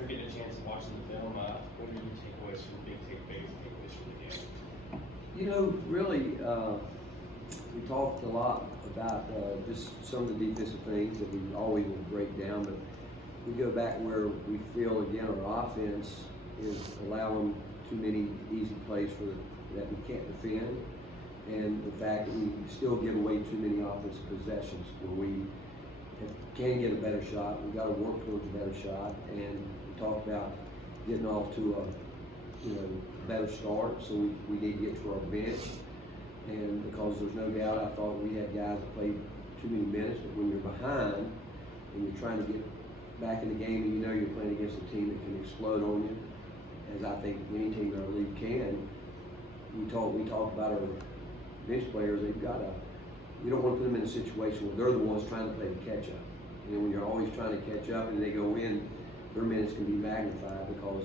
after getting a chance to watch the film, what are your takeaways from big takeaways from the game? You know, really, we talked a lot about just some of the defensive things that we always will break down, but we go back where we feel, again, our offense is allowing too many easy plays that we can't defend, and the fact that we still give away too many offensive possessions where we can get a better shot. We've got to work towards a better shot, and we talked about getting off to a better start, so we need to get to our bench. And because there's no doubt, I thought we had guys that played too many minutes, but when you're behind and you're trying to get back in the game and you know you're playing against a team that can explode on you, as I think any team in our league can, we talked about our bench players. We don't want to put them in a situation where they're the ones trying to play the catch up. You know, when you're always trying to catch up and they go in, their minutes can be magnified because,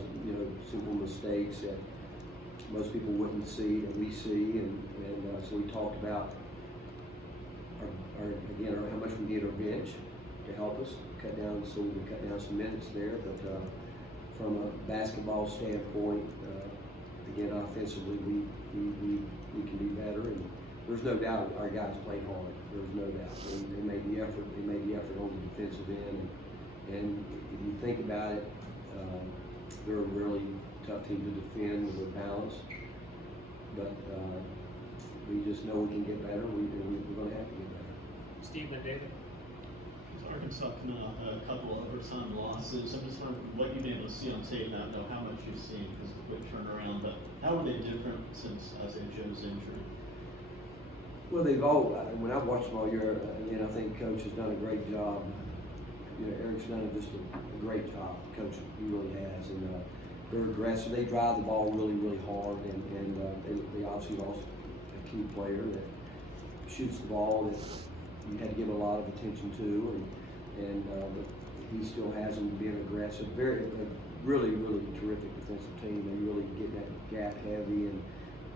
simple mistakes that most people wouldn't see that we see, and so we talked about how much we need our bench to help us cut down, so we can cut down some minutes there. But from a basketball standpoint, again, offensively, we can be better, and there's no doubt our guys played hard. There's no doubt they made the effort. They made the effort on the defensive end, and if you think about it, they're a really tough team to defend with their balance. But we just know we can get better. We're going to have to get better. Steve and David. Arkansas coming off a couple of overtime losses. I'm just wondering what you've been able to see on tape. I don't know how much you've seen because of the quick turnaround, but how are they different since Isaiah Joe's injury? Well, when I've watched them all year, I think Coach has done a great job. Eric's done just a great job coaching. He really has. And they're aggressive. They drive the ball really, really hard, and they obviously lost a key player that shoots the ball that you had to give a lot of attention to, but he still has them being aggressive. Really, really terrific defensive team. They really get that gap heavy and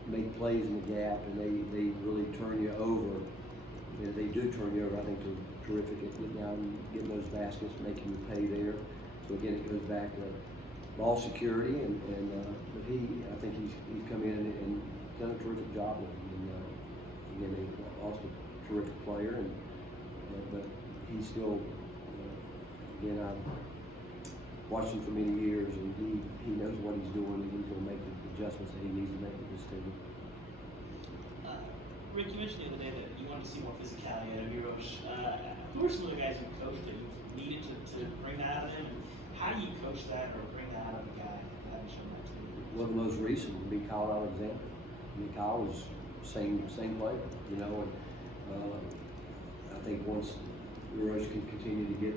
make plays in the gap, and they really turn you over. They do turn you over. I think they're terrific at getting down and getting those baskets, making you pay there. So again, it goes back to ball security, but I think he's come in and done a terrific job with him. And again, they lost a terrific player, but he's still, again, I've watched him for many years, and he knows what he's doing, and he's going to make the adjustments that he needs to make with this team. Rick, you mentioned the other day that you wanted to see more physicality out of Mirosh. Who are some of the guys you coached that you needed to bring that out of him? And how do you coach that or bring that out of a guy that hasn't shown that to you? Well, the most recent would be Kyle Alexander. Kyle was same player, and I think once Mirosh can continue to get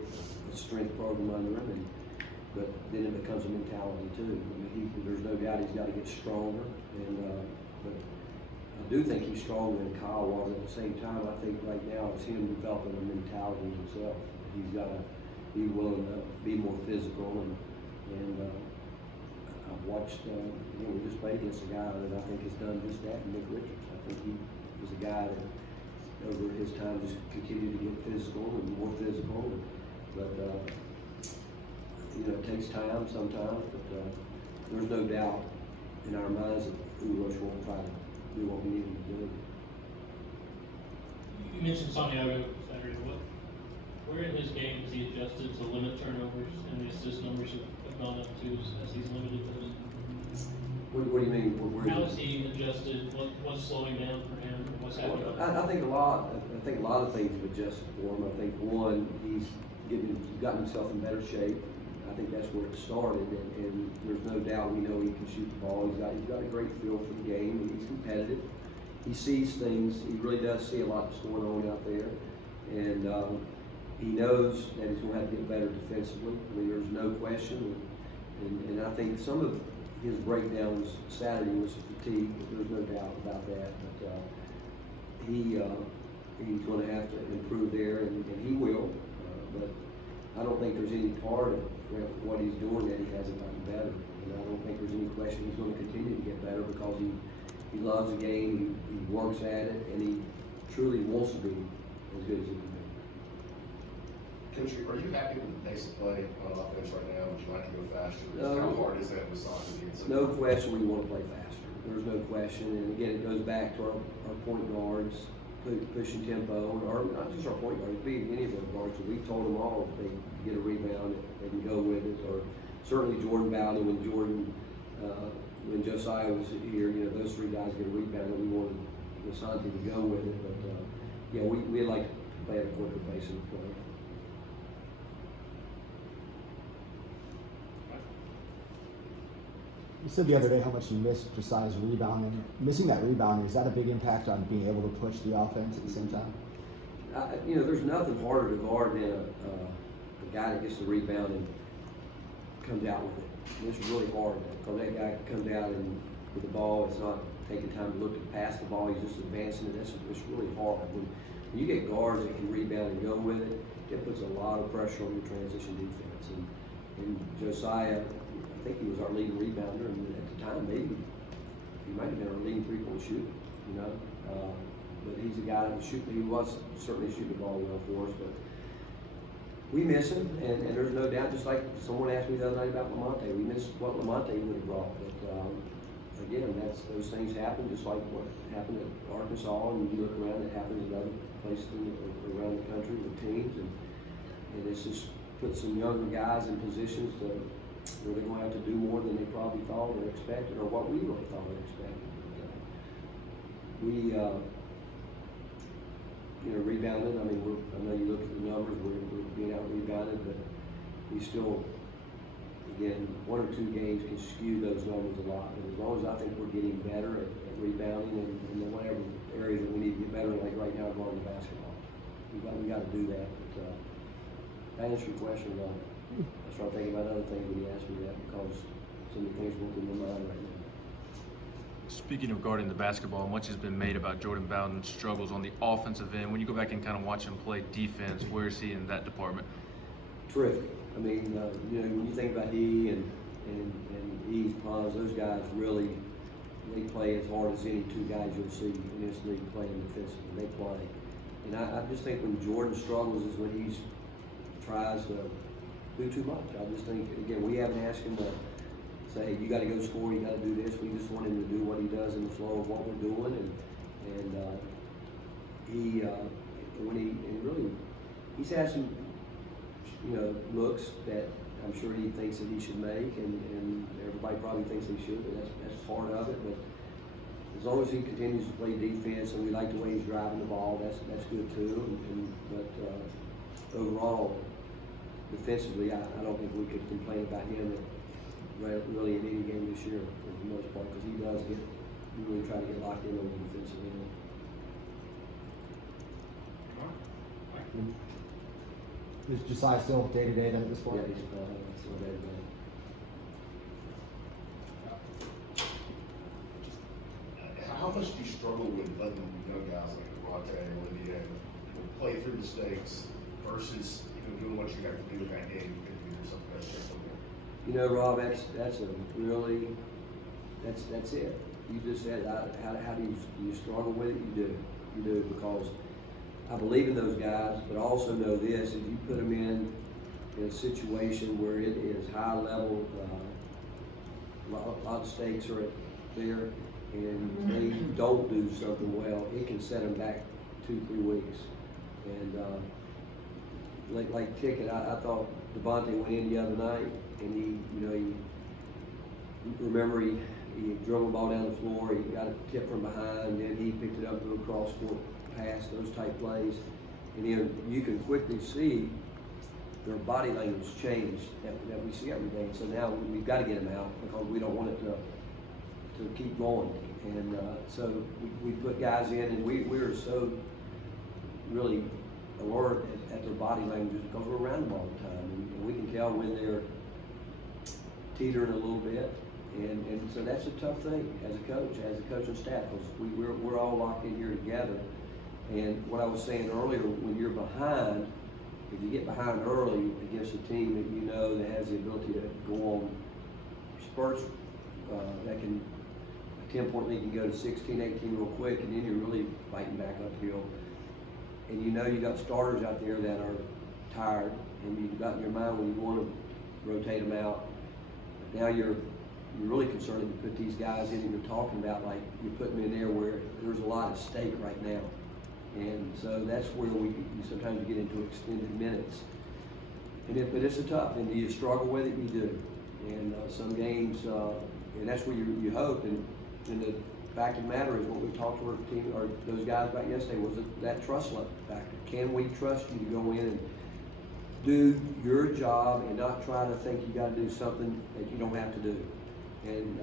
a strength program under him, but then it becomes a mentality too. There's no doubt he's got to get stronger, but I do think he's stronger than Kyle was. At the same time, I think right now it's him developing a mentality himself. He's got to be willing to be more physical, and I've watched. We just played against a guy that I think has done just that, Nick Richards. I think he was a guy that over his time just continued to get physical and more physical, but it takes time sometimes. But there's no doubt in our minds that Uros won't try to do what we need him to do. You mentioned Santiago Saturday. Where in his game has he adjusted to limit turnovers, and the assist numbers have gone up too as he's limited those? What do you mean? How has he adjusted? What's slowing down for him? What's happening? I think a lot of things have adjusted for him. I think one, he's gotten himself in better shape. I think that's where it started, and there's no doubt we know he can shoot the ball. He's got a great feel for the game. He's competitive. He sees things. He really does see a lot that's going on out there, and he knows that he's going to have to get better defensively. I mean, there's no question. And I think some of his breakdowns Saturday was fatigue. There's no doubt about that. But he's going to have to improve there, and he will. But I don't think there's any part of what he's doing that he hasn't gotten better. And I don't think there's any question he's going to continue to get better because he loves the game, he works at it, and he truly wants to be as good as he can be. Coach, are you happy with the pace of play on offense right now? Would you like to go faster? No. How hard is that with soccer? No question we want to play faster. There's no question. And again, it goes back to our point guards pushing tempo, or not just our point guards, be any of our guards. So we told them all if they get a rebound, they can go with it. Or certainly Jordan Bowden, when Josiah was here, you know, those three guys get a rebound, and we wanted Asante to go with it. But yeah, we like to play at a quicker pace in the play. You said the other day how much you missed Josiah's rebounding. Missing that rebound, is that a big impact on being able to push the offense at the same time? You know, there's nothing harder to guard than a guy that gets the rebound and comes out with it. It's really hard because that guy comes out and with the ball, it's not taking time to look to pass the ball, he's just advancing it. It's really hard. When you get guards that can rebound and go with it, it puts a lot of pressure on your transition defense. And Josiah, I think he was our leading rebounder, and at the time, maybe he might have been our leading three-point shooter, you know. But he's a guy that was shooting. He was certainly shooting the ball well for us, but we miss him, and there's no doubt. Just like someone asked me the other night about Lamonte, we miss what Lamonte would have brought. But again, those things happen, just like what happened at Arkansas, and you look around, it happens at other places around the country with teams, and it's just put some younger guys in positions where they're going to have to do more than they probably thought or expected, or what we really thought or expected. But, we rebounded. I mean, I know you look at the numbers, we're being out rebounded, but we still, again, one or two games can skew those numbers a lot. But as long as I think we're getting better at rebounding and in whatever area that we need to get better, like right now, going to basketball, we got to do that. But to answer your question, I start thinking about other things when you ask me that, because so many things went through my mind right now. Speaking of regarding the basketball, much has been made about Jordan Bowden's struggles on the offensive end. When you go back and kind of watch him play defense, where is he in that department? Terrific. I mean, you know, when you think about he and Eves, Pons, those guys really, they play as hard as any two guys you'll see in this league playing defensively. They play. And I just think when Jordan struggles is when he tries to do too much. I just think, again, we haven't asked him to say, you got to go score, you got to do this. We just want him to do what he does in the flow of what we're doing. And he's had some, you know, looks that I'm sure he thinks that he should make, and everybody probably thinks he should, but that's part of it. But as long as he continues to play defense, and we like the way he's driving the ball, that's good too. But overall, defensively, I don't think we could complain about him really in any game this year for the most part, because he really try to get locked in on the defensive end. Is Josiah still day-to-day then at this point? Yeah, he's still there today. How much do you struggle with letting young guys like Ronte and Olivier play through mistakes versus doing what you have to do in that game to give yourself better chance? You know, Rob, that's it. You just said, how do you struggle with it? You do, because I believe in those guys, but I also know this: if you put them in a situation where it is high level, a lot of stakes are there, and they don't do something well, it can set them back 2-3 weeks. And like Ticket, I thought Devontae went in the other night, and he drove the ball down the floor, he got a tip from behind, then he picked it up to a cross-court pass, those type plays. And then you can quickly see their body language change that we see every day. So now we've got to get them out because we don't want it to keep going. And so we put guys in, and we're so really alert at their body language because we're around them all the time. And we can tell when they're teetering a little bit. And so that's a tough thing as a coaching staff, because we're all locked in here together. And what I was saying earlier, when you're behind, if you get behind early against a team that you know that has the ability to go on spurts, that can, a 10-point lead can go to 16, 18 real quick, and then you're really fighting back uphill. And you know you got starters out there that are tired, and you've got in your mind when you want to rotate them out. Now you're really concerned if you put these guys in and you're talking about like you're putting them in there where there's a lot at stake right now. And so that's where you sometimes get into extended minutes. But it's a tough, and do you struggle with it? You do. And some games, and that's where you hope. And the fact of the matter is, what we talked to our team or those guys about yesterday was that trust level factor. Can we trust you to go in and do your job and not try to think you got to do something that you don't have to do? And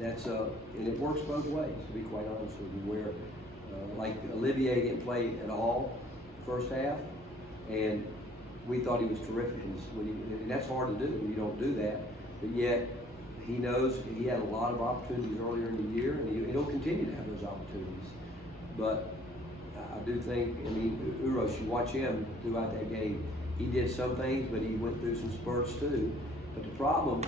and it works both ways, to be quite honest with you. Where like Olivier didn't play at all first half, and we thought he was terrific. And that's hard to do when you don't do that. But yet he knows he had a lot of opportunities earlier in the year, and he'll continue to have those opportunities. But I do think, I mean, Uros, you watch him throughout that game. He did some things, but he went through some spurts too. But the problem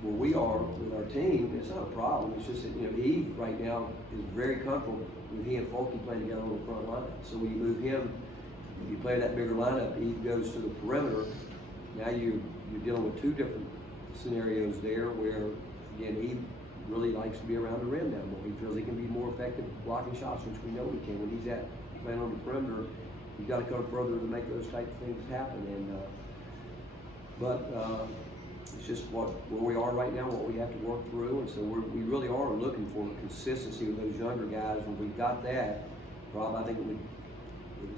where we are with our team, it's not a problem. It's just that, he right now is very comfortable with he and Folky playing together on the front line. So when you move him, if you play that bigger lineup, he goes to the perimeter. Now you're dealing with two different scenarios there where, again, he really likes to be around the rim now more. He feels he can be more effective blocking shots, which we know he can. When he's playing on the perimeter, you've got to come further to make those type of things happen. And it's just where we are right now, what we have to work through. And so we really are looking for consistency with those younger guys. When we got that, Rob, I think it would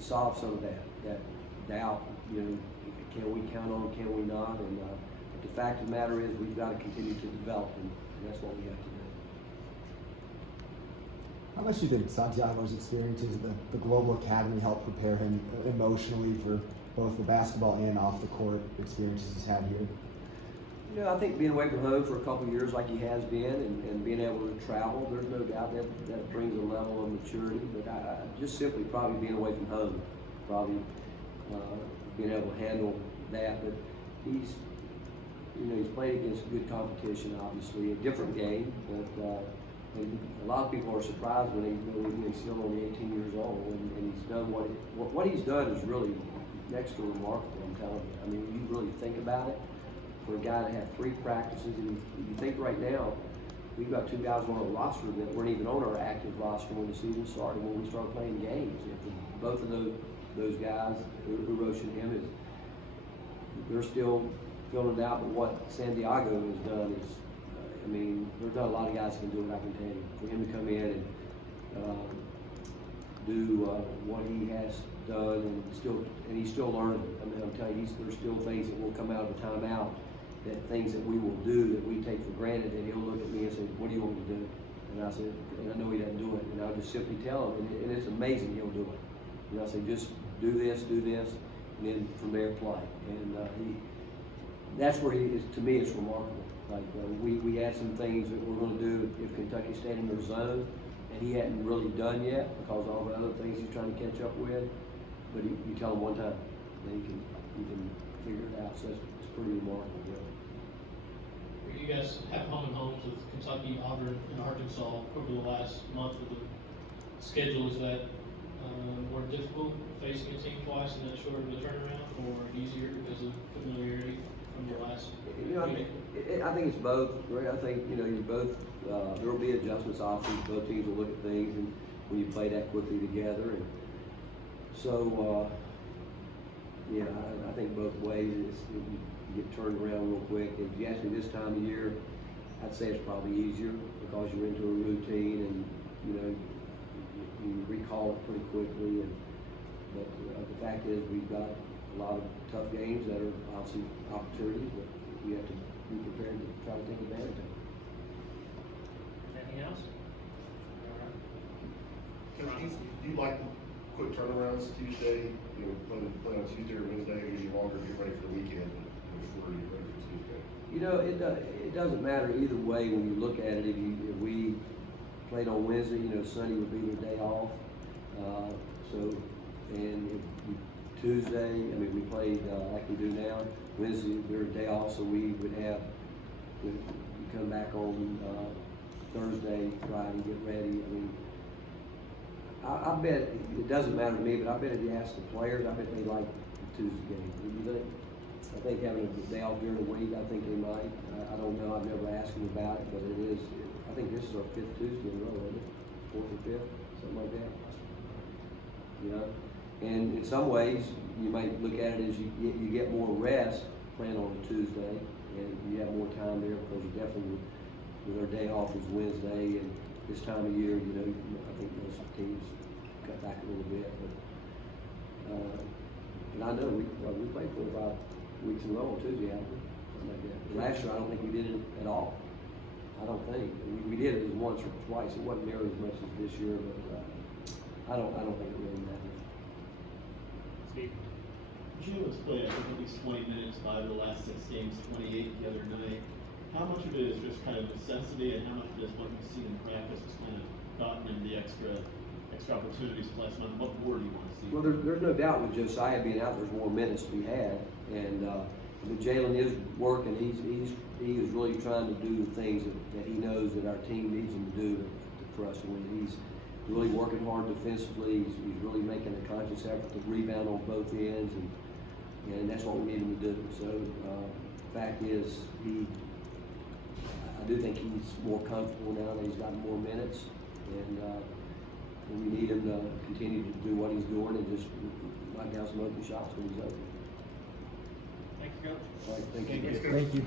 solve some of that doubt. Can we count on? Can we not? And but the fact of the matter is, we've got to continue to develop, and that's what we have to do. How much do you think Santiago's experiences at the Global Academy help prepare him emotionally for both the basketball and off the court experiences he's had here? I think being away from home for a couple of years like he has been, and being able to travel, there's no doubt that brings a level of maturity. But I just simply probably being away from home, probably being able to handle that. But he's played against good competition, obviously, a different game. But and a lot of people are surprised when he's still only 18 years old, and he's done what he's done is really next to remarkable. I'm telling you. I mean, when you really think about it. For a guy to have 3 practices, and you think right now, we've got 2 guys on our roster that weren't even on our active roster when the season started, when we started playing games. Both of those guys, Uros and him, they're still filling out. But what Santiago has done is, there's not a lot of guys that can do it, I can tell you. For him to come in and do what he has done, and he's still learning. I'm telling you, there's still things that will come out of the timeout. That things that we will do that we take for granted, and he'll look at me and say, "What do you want me to do?" And I said, and I know he doesn't do it, and I'll just simply tell him, and it's amazing he'll do it. And I say, just do this, and then from there play. And that's where he is. To me, it's remarkable. Like we had some things that we're going to do if Kentucky stayed in their zone, and he hadn't really done yet because of all the other things he's trying to catch up with. But you tell him one time, then he can figure it out. So it's pretty remarkable. Yeah. You guys have home and homes with Kentucky, Auburn, and Arkansas over the last month of the schedule. Is that more difficult facing a team twice in that short of a turnaround, or easier because of familiarity from your last meeting? I think it's both. Right? I think you both. There will be adjustments. Obviously, both teams will look at things, and when you play that quickly together, and so I think both ways. You get turned around real quick. If you ask me this time of year, I'd say it's probably easier because you're into a routine and you recall it pretty quickly. But the fact is, we've got a lot of tough games that are obviously opportunities, but we have to be prepared to try to take advantage of it. Anything else? Do you like quick turnarounds Tuesday? Play on Tuesday or Wednesday, or usually longer to get ready for the weekend? It doesn't matter either way when you look at it. If we played on Wednesday, Sunday would be their day off. And if Tuesday, we played like we do now. Wednesday, their day off, so we would have you come back on Thursday, Friday, get ready. I bet it doesn't matter to me, but I bet if you ask the players, I bet they like the Tuesday game. Do you think? I think having a day off during the week, I think they might. I don't know, I've never asked them about it, but it is, I think this is our 5th Tuesday in a row, isn't it? 4th or 5th, something like that. You know, and in some ways, you might look at it as you get more rest playing on a Tuesday, and you have more time there because you definitely, with our day off is Wednesday, and this time of year, you know, I think most teams cut back a little bit, but I know we played 4 or 5 weeks in a row on Tuesday, haven't we? Something like that. Last year, I don't think we did it at all. I don't think. We did it once or twice. It wasn't nearly as much as this year, but I don't think it really matters. Steve? Jalen's played, I think, at least 20 minutes, 5 of the last 6 games, 28 the other night. How much of it is just kind of necessity, and how much of it is what you've seen in practice has kind of gotten him the extra opportunities last month? What more do you want to see? Well, there's no doubt with Josiah being out, there's more minutes to be had, and but Jalen is working. He is really trying to do the things that he knows that our team needs him to do for us to win. He's really working hard defensively. He's really making a conscious effort to rebound on both ends, and that's what we need him to do. So, fact is, I do think he's more comfortable now that he's gotten more minutes, and we need him to continue to do what he's doing and just knock down some open shots when he's open. Thank you, Coach. All right, thank you. Thank you.